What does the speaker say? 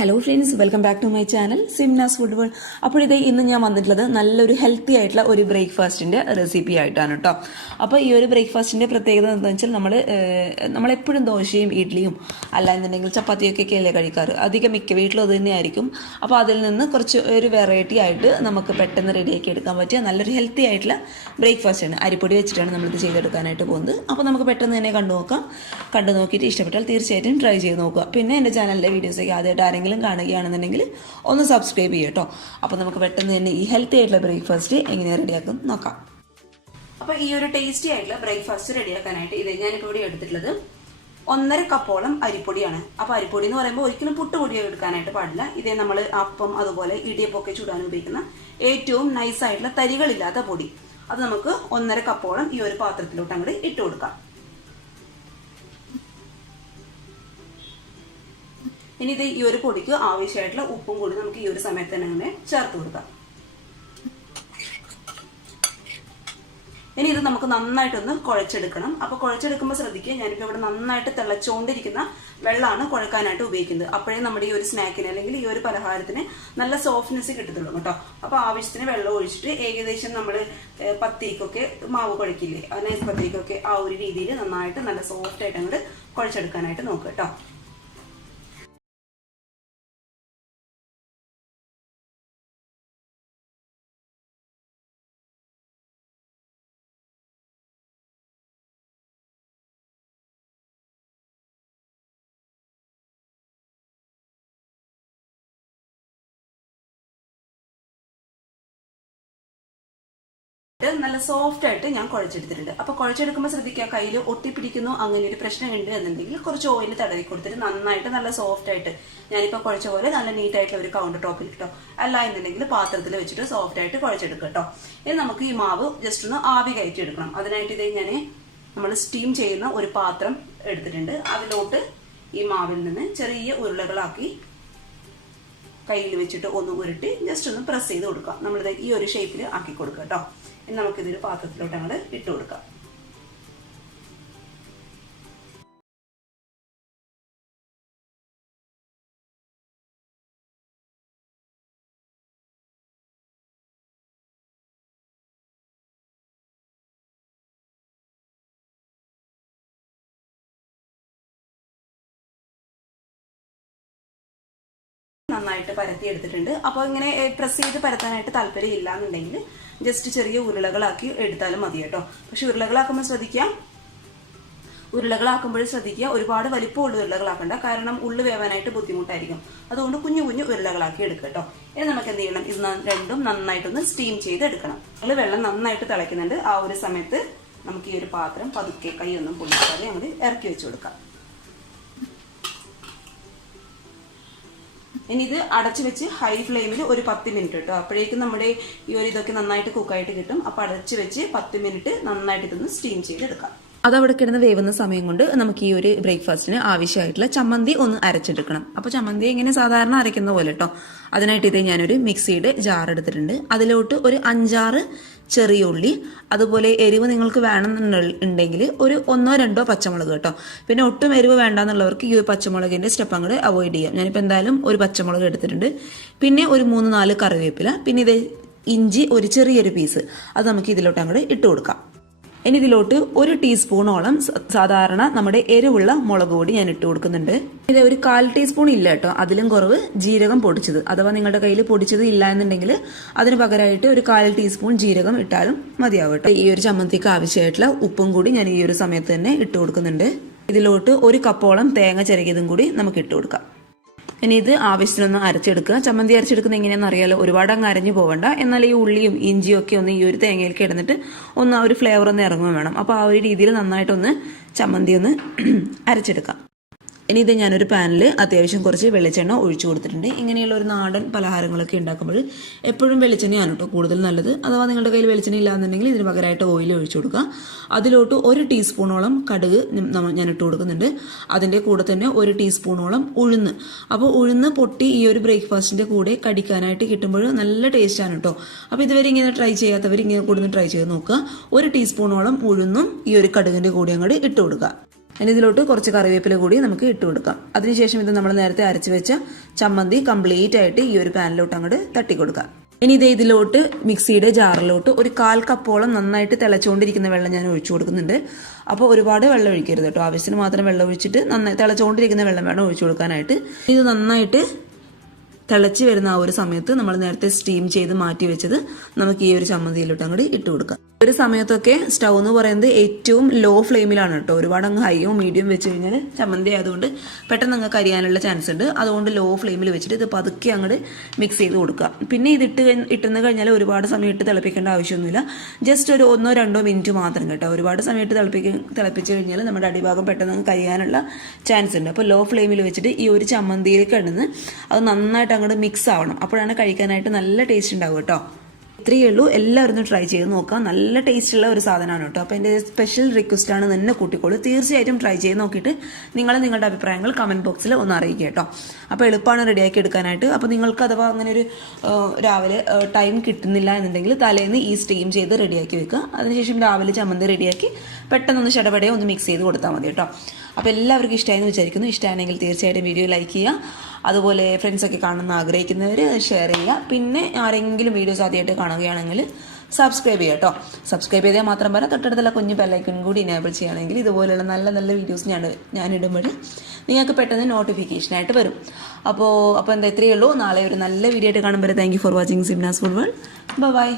Hello friends, welcome back to my channel Simna's food world. അപ്പോൾ ഇന്ന് ഞാൻ വന്നിട്ടുള്ളത് നല്ലൊരു ഹെൽത്തി ആയിട്ടുള്ള ഒരു ബ്രേക്ക്ഫാസ്റ്റിന്റെ റെസിപ്പി ആയിട്ടാണ് കേട്ടോ. അപ്പോൾ ഈ ഒരു ബ്രേക്ക്ഫാസ്റ്റിന്റെ പ്രത്യേകത എന്താണെന്ന് വെച്ചാൽ നമ്മളെപ്പോഴും ദോശയും ഇഡ്ഡലിയും അല്ല എന്നുണ്ടെങ്കിൽ ചപ്പാത്തിയൊക്കെ അല്ലേ കഴിക്കാറ്. അധികം മിക്ക വീട്ടിലും അത് തന്നെയായിരിക്കും. അപ്പോൾ അതിൽ നിന്ന് കുറച്ച് ഒരു വെറൈറ്റി ആയിട്ട് നമുക്ക് പെട്ടെന്ന് റെഡിയാക്കി എടുക്കാൻ പറ്റിയ നല്ലൊരു ഹെൽത്തി ആയിട്ടുള്ള ബ്രേക്ക്ഫാസ്റ്റ് ആണ്. അരിപ്പൊടി വെച്ചിട്ടാണ് നമ്മളിത് ചെയ്തെടുക്കാനായിട്ട് പോകുന്നത്. അപ്പോൾ നമുക്ക് പെട്ടെന്ന് തന്നെ കണ്ടു നോക്കിയിട്ട് ഇഷ്ടപ്പെട്ടാൽ തീർച്ചയായിട്ടും ട്രൈ ചെയ്ത് നോക്കുക. പിന്നെ എൻ്റെ ചാനലിലെ വീഡിയോസൊക്കെ ആദ്യമായിട്ട് ആരെങ്കിലും കാണുകയാണെന്നുണ്ടെങ്കിൽ ഒന്ന് സബ്സ്ക്രൈബ് ചെയ്യുക കേട്ടോ. അപ്പോൾ നമുക്ക് പെട്ടെന്ന് തന്നെ ഈ ഹെൽത്തി ആയിട്ടുള്ള ബ്രേക്ക്ഫാസ്റ്റ് എങ്ങനെ റെഡിയാക്കും നോക്കാം. അപ്പോൾ ഈ ഒരു ടേസ്റ്റി ആയിട്ടുള്ള ബ്രേക്ക്ഫാസ്റ്റ് റെഡിയാക്കാനായിട്ട് ഞാനിപ്പോൾ ഇവിടെ എടുത്തിട്ടുള്ളത് 1.5 കപ്പോളം അരിപ്പൊടിയാണ്. അപ്പോൾ അരിപ്പൊടി എന്ന് പറയുമ്പോൾ ഒരിക്കലും പുട്ടുപൊടി എടുക്കാനായിട്ട് പാടില്ല. നമ്മൾ അപ്പം അതുപോലെ ഇടിയപ്പൊക്കെ ചൂടാൻ ഉപയോഗിക്കുന്ന ഏറ്റവും നൈസായിട്ടുള്ള തരികളില്ലാത്ത പൊടി. അത് നമുക്ക് 1.5 കപ്പോളം ഈ ഒരു പാത്രത്തിലോട്ട് അങ്ങോട്ട് ഇട്ട് കൊടുക്കാം. ഇനി ഈ ഒരു പൊടിക്ക് ആവശ്യമായിട്ടുള്ള ഉപ്പും കൂടി നമുക്ക് ഈ ഒരു സമയത്ത് തന്നെ അങ്ങനെ ചേർത്ത് കൊടുക്കാം. ഇനി ഇത് നമുക്ക് നന്നായിട്ടൊന്ന് കുഴച്ചെടുക്കണം. അപ്പോൾ കുഴച്ചെടുക്കുമ്പോൾ ശ്രദ്ധിക്കുക, ഞാനിപ്പോൾ ഇവിടെ നന്നായിട്ട് തിളച്ചുകൊണ്ടിരിക്കുന്ന വെള്ളമാണ് കുഴക്കാനായിട്ട് ഉപയോഗിക്കുന്നത്. അപ്പോഴേ നമ്മുടെ ഈ ഒരു സ്നാക്കിന് അല്ലെങ്കിൽ ഈ ഒരു പലഹാരത്തിന് നല്ല സോഫ്റ്റ്നെസ് കിട്ടത്തുള്ളൂ കേട്ടോ. അപ്പോൾ ആവശ്യത്തിന് വെള്ളം ഒഴിച്ചിട്ട് ഏകദേശം നമ്മൾ പത്തിരിക്കൊക്കെ മാവ് കുഴക്കില്ലേ, നൈസ് പത്തിരിക്കൊക്കെ ആ ഒരു രീതിയിൽ നന്നായിട്ട് നല്ല സോഫ്റ്റ് ആയിട്ട് അങ്ങോട്ട് കുഴച്ചെടുക്കാനായിട്ട് നോക്കുക കേട്ടോ. നല്ല സോഫ്റ്റ് ആയിട്ട് ഞാൻ കുഴച്ചെടുത്തിട്ടുണ്ട്. അപ്പൊ കുഴച്ചെടുക്കുമ്പോൾ ശ്രദ്ധിക്കുക, കയ്യിൽ ഒട്ടിപ്പിടിക്കുന്നു അങ്ങനെ ഒരു പ്രശ്നം ഉണ്ട് എന്നുണ്ടെങ്കിൽ കുറച്ച് ഓയിൽ തടവി കൊടുത്തിട്ട് നന്നായിട്ട് നല്ല സോഫ്റ്റ് ആയിട്ട് ഞാനിപ്പോ കുഴച്ച പോലെ നല്ല നീറ്റ് ആയിട്ടുള്ള ഒരു കൗണ്ടർ ടോപ്പിൽ ഇട്ടോ, അല്ല എന്നുണ്ടെങ്കിൽ പാത്രത്തിൽ വെച്ചിട്ട് സോഫ്റ്റ് ആയിട്ട് കുഴച്ചെടുക്കുക കേട്ടോ. ഇനി നമുക്ക് ഈ മാവ് ജസ്റ്റ് ഒന്ന് ആവി കയറ്റി എടുക്കണം. അതിനായിട്ട് നമ്മൾ സ്റ്റീം ചെയ്യുന്ന ഒരു പാത്രം എടുത്തിട്ടുണ്ട്. അതിലോട്ട് ഈ മാവിൽ നിന്ന് ചെറിയ ഉരുളകളാക്കി കയ്യിൽ വെച്ചിട്ട് ഒന്ന് ഉരുട്ടി ജസ്റ്റ് ഒന്ന് പ്രസ് ചെയ്ത് കൊടുക്കാം. നമ്മളിത് ഈ ഒരു ഷേപ്പിൽ ആക്കി കൊടുക്കുക കേട്ടോ. ഇനി നമുക്കിതൊരു പാത്രത്തിലോട്ട് അങ്ങോട്ട് ഇട്ട് കൊടുക്കാം. നന്നായിട്ട് പരത്തി എടുത്തിട്ടുണ്ട്. അപ്പോൾ ഇങ്ങനെ പ്രസ് ചെയ്ത് പരത്താനായിട്ട് താല്പര്യം ഇല്ല എന്നുണ്ടെങ്കിൽ ജസ്റ്റ് ചെറിയ ഉരുളകളാക്കി എടുത്താലും മതി കേട്ടോ. പക്ഷെ ഉരുളകളാക്കുമ്പോൾ ശ്രദ്ധിക്കുക, ഒരുപാട് വലിപ്പമുള്ള ഉരുളകളാക്കണ്ട, കാരണം ഉള്ളു വേവാനായിട്ട് ബുദ്ധിമുട്ടായിരിക്കും. അതുകൊണ്ട് കുഞ്ഞു കുഞ്ഞു ഉരുളകളാക്കി എടുക്കുക കേട്ടോ. ഇനി നമുക്ക് എന്ത് ചെയ്യണം, ഇത് രണ്ടും നന്നായിട്ടൊന്ന് സ്റ്റീം ചെയ്ത് എടുക്കണം. വെള്ളം നന്നായിട്ട് തിളയ്ക്കുന്നുണ്ട്. ആ ഒരു സമയത്ത് നമുക്ക് ഈ ഒരു പാത്രം പതുക്കെ കൈയൊന്നും പൊളിക്കാതെ അങ്ങോട്ട് ഇറക്കി വെച്ച് കൊടുക്കാം. ഇനി ഇത് അടച്ചു വെച്ച് ഹൈ ഫ്ലെയിമിൽ ഒരു 10 മിനിറ്റ് കേട്ടോ. അപ്പോഴേക്കും നമ്മുടെ ഈ ഒരു ഇതൊക്കെ നന്നായിട്ട് കുക്കായിട്ട് കിട്ടും. അപ്പോൾ അടച്ചു വെച്ച് 10 മിനിറ്റ് നന്നായിട്ട് ഇതൊന്ന് സ്റ്റീം ചെയ്തെടുക്കാം. അതവിടെ കിടന്ന് വേവുന്ന സമയം കൊണ്ട് നമുക്ക് ഈ ഒരു ബ്രേക്ക്ഫാസ്റ്റിന് ആവശ്യമായിട്ടുള്ള ചമ്മന്തി ഒന്ന് അരച്ചെടുക്കണം. അപ്പോൾ ചമ്മന്തി എങ്ങനെ സാധാരണ അരയ്ക്കുന്ന പോലെ കേട്ടോ. അതിനായിട്ട് ഞാനൊരു മിക്സിയുടെ ജാർ എടുത്തിട്ടുണ്ട്. അതിലോട്ട് ഒരു 5-6 ചെറിയ ഉള്ളി, അതുപോലെ എരിവ് നിങ്ങൾക്ക് വേണമെന്നുണ്ടെങ്കിൽ ഒരു 1-2 പച്ചമുളക് കേട്ടോ. പിന്നെ ഒട്ടും എരിവ് വേണ്ടെന്നുള്ളവർക്ക് ഈ ഒരു പച്ചമുളകിന്റെ സ്റ്റെപ്പ് അങ്ങോട്ട് അവോയ്ഡ് ചെയ്യാം. ഞാനിപ്പോൾ എന്തായാലും ഒരു പച്ചമുളക് എടുത്തിട്ടുണ്ട്. പിന്നെ ഒരു 3-4 കറിവേപ്പില, പിന്നെ ഇഞ്ചി ഒരു ചെറിയൊരു പീസ്, അത് നമുക്ക് ഇതിലോട്ട് അങ്ങോട്ട് ഇട്ട് കൊടുക്കാം. ഇനി ഇതിലോട്ട് 1 ടീസ്പൂണോളം സാധാരണ നമ്മുടെ എരിവുള്ള മുളക് പൊടി ഞാൻ ഇട്ട് കൊടുക്കുന്നുണ്ട്. ഇത് ഒരു 1/4 ടീസ്പൂൺ ഇല്ല കേട്ടോ, അതിലും കുറവ് ജീരകം പൊടിച്ചത്. അഥവാ നിങ്ങളുടെ കയ്യിൽ പൊടിച്ചത് ഇല്ല എന്നുണ്ടെങ്കിൽ അതിന് പകരമായിട്ട് ഒരു 1/4 ടീസ്പൂൺ ജീരകം ഇട്ടാലും മതിയാവും കേട്ടോ. ഈ ഒരു ചമ്മന്തിക്ക് ആവശ്യമായിട്ടുള്ള ഉപ്പും കൂടി ഞാൻ ഈ ഒരു സമയത്ത് തന്നെ ഇട്ട് കൊടുക്കുന്നുണ്ട്. ഇതിലോട്ട് 1 കപ്പോളം തേങ്ങ ചിരകിയതും കൂടി നമുക്ക് ഇട്ട് കൊടുക്കാം. ഇനി ഇത് ആവശ്യത്തിനൊന്ന് അരച്ചെടുക്കുക. ചമ്മന്തി അരച്ചെടുക്കുന്നത് എങ്ങനെയാണെന്ന് അറിയാലോ, ഒരുപാട് അങ്ങ് അരഞ്ഞു പോകണ്ട. എന്നാൽ ഈ ഉള്ളിയും ഇഞ്ചിയും ഒക്കെ ഒന്ന് ഈ ഒരു തേങ്ങയിൽ കിടന്നിട്ട് ഒന്ന് ആ ഒരു ഫ്ലേവർ ഒന്ന് ഇറങ്ങുകയും വേണം. അപ്പോൾ ആ ഒരു രീതിയിൽ നന്നായിട്ടൊന്ന് ചമ്മന്തി ഒന്ന് അരച്ചെടുക്കാം. ഇനി ഞാനൊരു പാനിൽ അത്യാവശ്യം കുറച്ച് വെളിച്ചെണ്ണ ഒഴിച്ചു കൊടുത്തിട്ടുണ്ട്. ഇങ്ങനെയുള്ള ഒരു നാടൻ പലഹാരങ്ങളൊക്കെ ഉണ്ടാക്കുമ്പോൾ എപ്പോഴും വെളിച്ചെണ്ണയാണ് കേട്ടോ കൂടുതൽ നല്ലത്. അഥവാ നിങ്ങളുടെ കയ്യിൽ വെളിച്ചെണ്ണ ഇല്ലാന്നുണ്ടെങ്കിൽ ഇതിന് പകരമായിട്ട് ഓയിൽ ഒഴിച്ചു കൊടുക്കുക. അതിലോട്ട് 1 ടീസ്പൂണോളം കടുക് ഞാൻ ഇട്ട് കൊടുക്കുന്നുണ്ട്. അതിൻ്റെ കൂടെ തന്നെ 1 ടീസ്പൂണോളം ഉഴുന്ന്. അപ്പോൾ ഉഴുന്ന് പൊട്ടി ഈ ഒരു ബ്രേക്ക്ഫാസ്റ്റിൻ്റെ കൂടെ കടിക്കാനായിട്ട് കിട്ടുമ്പോൾ നല്ല ടേസ്റ്റാണ് കേട്ടോ. അപ്പോൾ ഇതുവരെ ഇങ്ങനെ ട്രൈ ചെയ്യാത്തവർ ഇങ്ങനെ കൂടുതൽ ട്രൈ ചെയ്ത് നോക്കുക. 1 ടീസ്പൂണോളം ഉഴുന്നും ഈ ഒരു കടുകിൻ്റെ കൂടെ അങ്ങോട്ട് ഇട്ട് കൊടുക്കുക. ഇനി ഇതിലോട്ട് കുറച്ച് കറിവേപ്പില കൂടി നമുക്ക് ഇട്ട് കൊടുക്കാം. അതിനുശേഷം ഇത് നമ്മൾ നേരത്തെ അരച്ച് വെച്ച ചമ്മന്തി കംപ്ലീറ്റ് ആയിട്ട് ഈ ഒരു പാനിലോട്ട് അങ്ങോട്ട് തട്ടി കൊടുക്കാം. ഇനി ഇതിലോട്ട് മിക്സിയുടെ ജാറിലോട്ട് ഒരു 1/4 കപ്പോളം നന്നായിട്ട് തിളച്ചുകൊണ്ടിരിക്കുന്ന വെള്ളം ഞാൻ ഒഴിച്ചു കൊടുക്കുന്നുണ്ട്. അപ്പോൾ ഒരുപാട് വെള്ളം ഒഴിക്കരുത് കേട്ടോ. ആവശ്യത്തിന് മാത്രം വെള്ളം ഒഴിച്ചിട്ട് നന്നായി തിളച്ചുകൊണ്ടിരിക്കുന്ന വെള്ളം വേണം ഒഴിച്ചു കൊടുക്കാനായിട്ട്. ഇത് നന്നായിട്ട് തിളച്ച് വരുന്ന ആ ഒരു സമയത്ത് നമ്മൾ നേരത്തെ സ്റ്റീം ചെയ്ത് മാറ്റി വെച്ചത് നമുക്ക് ഈ ഒരു ചമ്മന്തിയിലോട്ട് അങ്ങോട്ട് ഇട്ട് കൊടുക്കാം. ഒരു സമയത്തൊക്കെ സ്റ്റൗ എന്ന് പറയുന്നത് ഏറ്റവും ലോ ഫ്ലെയിമിലാണ് കേട്ടോ. ഒരുപാട് അങ്ങ് ഹൈയോ മീഡിയം വെച്ച് കഴിഞ്ഞാൽ ചമ്മന്തി ആയതുകൊണ്ട് പെട്ടെന്ന് അങ്ങ് കരിയാനുള്ള ചാൻസ് ഉണ്ട്. അതുകൊണ്ട് ലോ ഫ്ലെയിമിൽ വെച്ചിട്ട് ഇത് പതുക്കെ അങ്ങോട്ട് മിക്സ് ചെയ്ത് കൊടുക്കുക. പിന്നെ ഇത് ഇട്ടെന്ന് കഴിഞ്ഞാൽ ഒരുപാട് സമയം ഇട്ട് തിളപ്പിക്കേണ്ട ആവശ്യമൊന്നുമില്ല. ജസ്റ്റ് ഒരു 1-2 മിനിറ്റ് മാത്രം കേട്ടോ. ഒരുപാട് സമയം ഇട്ട് തിളപ്പിച്ച് കഴിഞ്ഞാൽ നമ്മുടെ അടിഭാഗം പെട്ടെന്ന് അങ്ങ് കരിയാനുള്ള ചാൻസ് ഉണ്ട്. അപ്പോൾ ലോ ഫ്ലെയിമിൽ വെച്ചിട്ട് ഈ ഒരു ചമ്മന്തിയിലേക്ക് ഇടുന്ന് അത് നന്നായിട്ട് അങ്ങോട്ട് മിക്സ് ആവണം. അപ്പോഴാണ് കഴിക്കാനായിട്ട് നല്ല ടേസ്റ്റ് ഉണ്ടാവും കേട്ടോ. ഇത്രയേ ഉള്ളൂ. എല്ലാവരും ട്രൈ ചെയ്ത് നോക്കാം. നല്ല ടേസ്റ്റുള്ള ഒരു സാധനമാണ് കേട്ടോ. അപ്പോൾ എൻ്റെ സ്പെഷ്യൽ റിക്വസ്റ്റ് ആണ്, തന്നെ കൂട്ടിക്കോളൂ. തീർച്ചയായിട്ടും ട്രൈ ചെയ്ത് നോക്കിയിട്ട് നിങ്ങളുടെ അഭിപ്രായങ്ങൾ കമൻറ്റ് ബോക്സിൽ ഒന്ന് അറിയിക്കുക കേട്ടോ. അപ്പോൾ എളുപ്പമാണ് റെഡിയാക്കി എടുക്കാനായിട്ട്. അപ്പോൾ നിങ്ങൾക്ക് അഥവാ അങ്ങനെ ഒരു രാവിലെ ടൈം കിട്ടുന്നില്ല എന്നുണ്ടെങ്കിൽ തലേന്ന് ഈ സ്റ്റീം ചെയ്ത് റെഡിയാക്കി വെക്കുക. അതിനുശേഷം രാവിലെ ചമ്മന്തി റെഡിയാക്കി പെട്ടെന്നൊന്ന് ചടപടയെ ഒന്ന് മിക്സ് ചെയ്ത് കൊടുത്താൽ മതി കേട്ടോ. അപ്പോൾ എല്ലാവർക്കും ഇഷ്ടമായെന്ന് വിചാരിക്കുന്നു. ഇഷ്ടമാണെങ്കിൽ തീർച്ചയായിട്ടും വീഡിയോ ലൈക്ക് ചെയ്യുക. അതുപോലെ ഫ്രണ്ട്സൊക്കെ കാണുന്ന ആഗ്രഹിക്കുന്നവർ ഷെയർ ചെയ്യുക. പിന്നെ ആരെങ്കിലും വീഡിയോസ് ആദ്യമായിട്ട് കാണുകയാണെങ്കിൽ സബ്സ്ക്രൈബ് ചെയ്യുക കേട്ടോ. സബ്സ്ക്രൈബ് ചെയ്താൽ മാത്രം പോരാ, തൊട്ടടുത്തുള്ള കുഞ്ഞു ബെല്ലൈക്കൺ കൂടി ഇനേബിൾ ചെയ്യുകയാണെങ്കിൽ ഇതുപോലെയുള്ള നല്ല നല്ല വീഡിയോസ് ഞാൻ ഇടുമ്പോൾ നിങ്ങൾക്ക് പെട്ടെന്ന് നോട്ടിഫിക്കേഷനായിട്ട് വരും. അപ്പോൾ എന്താ ഇത്രയേ ഉള്ളൂ. നാളെ ഒരു നല്ല വീഡിയോ ആയിട്ട് കാണുമ്പോൾ thank you for watching Simna's food world. By.